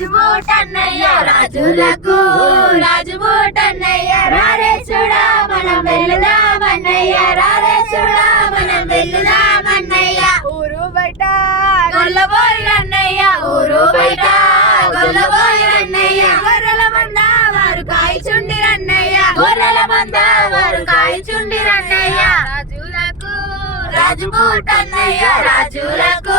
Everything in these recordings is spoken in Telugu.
రాజుబోటన్నయ్య రాజులకు రాజుబోటన్నయ్య రారే చూడా మనం వెళ్దామన్నయ్య రారే చూడా మనం వెళ్దామన్నయ్య ఊరు బయట గొల్లబోయిరన్నయ్య ఊరు బయట గొల్లబోయిరన్నయ్య గొర్రెల మంద వారు కాయచుండిరన్నయ్య గొర్రెల మంద వారు కాయచుండిరన్నయ్య రాజులకు రాజుబోటన్నయ్య రాజులకు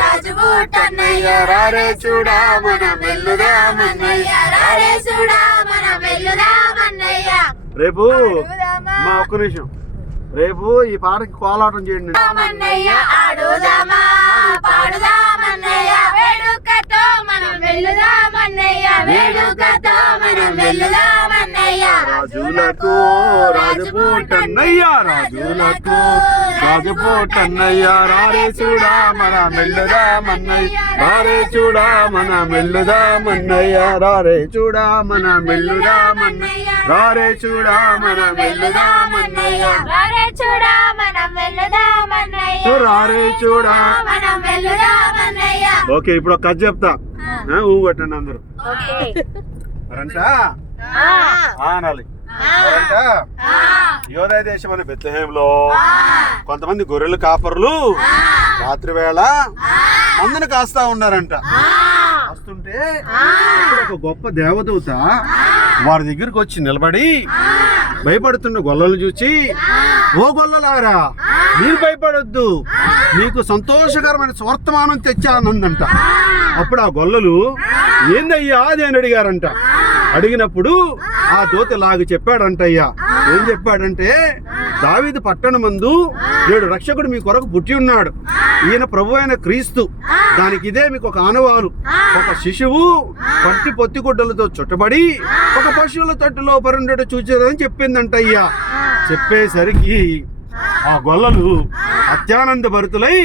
రాజుబోటన్నయ్య రారే చూడా మనం వెళ్దామన్నయ్య రారే చూడా మనం వెళ్దామన్నయ్య రేపు మా ఒక్క నిమిషం రేపు ఈ పాటకి కోలాటం చేయండి అన్నయ్య ఆడుదామా పాడుదామన్నయ్య వేడుకతో మనం వెళ్దామన్నయ్య వేడుకతో మనం వెళ్దామన్నయ్య రాజులకు రాజుబోటన్నయ్య రాజులకు రాజుబోటన్నయ్య రారే చూడా మనం వెళ్దామన్నయ్య రారే చూడా మనం వెళ్దామన్నయ్య రారే చూడా మనం వెళ్దామన్నయ్య రారే చూడా మనం వెళ్దామన్నయ్య రారే చూడా మనం వెళ్దామన్నయ్య రారే చూడా మనం వెళ్దామన్నయ్య ఓకే ఇప్పుడు ఒక కథ చెప్తా ఊ కొట్టండి అందరూ మరంట అనాలి మరంట యోధా దేశం అనే బెత్లెహేంలో కొంతమంది గొర్రెలు కాపరులు రాత్రి వేళ మందును కాస్తా ఉన్నారంట. వస్తుంటే ఒక గొప్ప దేవదూత వారి దగ్గరికి వచ్చి నిలబడి భయపడుతున్న గొల్లలు చూచి, ఓ గొల్లలారా మీరు భయపడొద్దు, మీకు సంతోషకరమైన స్వర్తమానం తెచ్చానందంట. అప్పుడు ఆ గొల్లలు ఏందయ్యా అది అని అడిగారంట. అడిగినప్పుడు ఆ దూత లాగా చెప్పాడంటయ్యా. ఏం చెప్పాడంటే, దావీదు పట్టణమందు నేడు రక్షకుడు మీ కొరకు పుట్టి ఉన్నాడు, ఈయన ప్రభు అయిన క్రీస్తు. దానికి ఇదే మీకు ఒక ఆనవాలు, ఒక శిశువు పట్టి పొత్తిగుడ్డలతో చుట్టబడి ఒక పశువుల తట్టులో పరుండట చూచేదని చెప్పిందంటయ్యా. చెప్పేసరికి ఆ గొల్లలు అత్యానంద భరితులై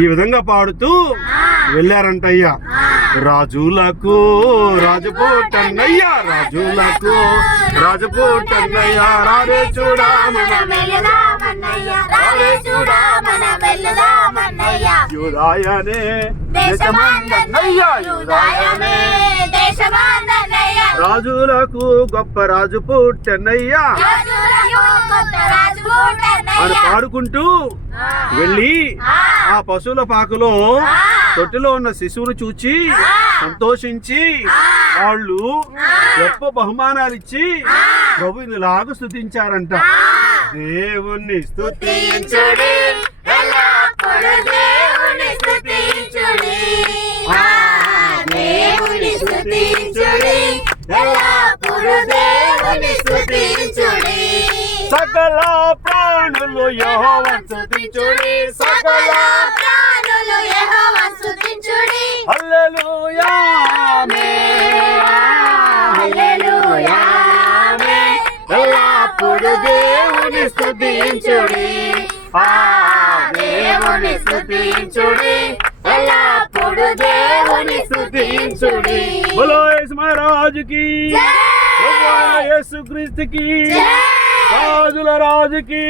ఈ విధంగా పాడుతూ వెళ్ళారంటయ్యా. రాజులకు రాజుబోటన్నయ్య రాజులకు రాజుబోటన్నయ్య రారే చూడా మనం వెళ్దామన్నయ్య రారే చూడా మనం వెళ్దామన్నయ్య యూదాయనే దేశమందన్నయ్య యూదాయనే దేశమందన్నయ్య రాజులకు గొప్ప రాజు పుట్టన్నయ్య అని పాడుకుంటూ వెళ్ళి ఆ పశువుల పాకలో తొట్టిలో ఉన్న శిశువును చూచి సంతోషించి వాళ్ళు గొప్ప బహుమానాలు ఇచ్చి ప్రభువుని లాగా స్తుతించారంట. దేవుణ్ణి స్తుతించుడి ఎల్లప్పుడూ దేవుని స్తుతించుడి దేవుని స్తుతించుడి ఎల్లప్పుడూ దేవుని స్తుతించుడి సకల ప్రాణులు యెహోవాను స్తుతించుడి సకల ప్రాణులు యెహోవాను స్తుతించుడి హల్లెలూయా ఆమేన్ హల్లెలూయా ఆమేన్ ఎల్లప్పుడూ దేవుని స్తుతించుడి దేవుని స్తుతించుడి ఎల్లప్పుడూ దేవుని స్తుతించుడి. బోలో యేసు మహారాజుకి యేసుక్రీస్తుకి రాజుల రాజుకి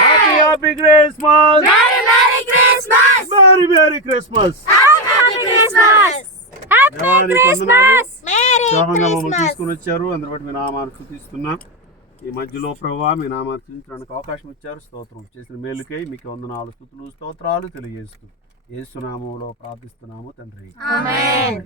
happy happy Christmas merry Christmas merry merry Christmas. Happy Christmas happy Christmas merry మమ్మల్ని తీసుకుని వచ్చారు, అందరి బట్టి మీ నామాన్ని స్తుతిస్తున్నాం. ఈ మధ్యలో ప్రభువా మీ నామాన్ని స్తుతించడానికి అవకాశం ఇచ్చారు. స్తోత్రం. చేసిన మేలుకై మీకు వందనాలు స్తుతులు స్తోత్రాలు తెలియజేస్తూ యేసు నామములో ప్రార్థిస్తున్నాము తండ్రి. ఆమేన్.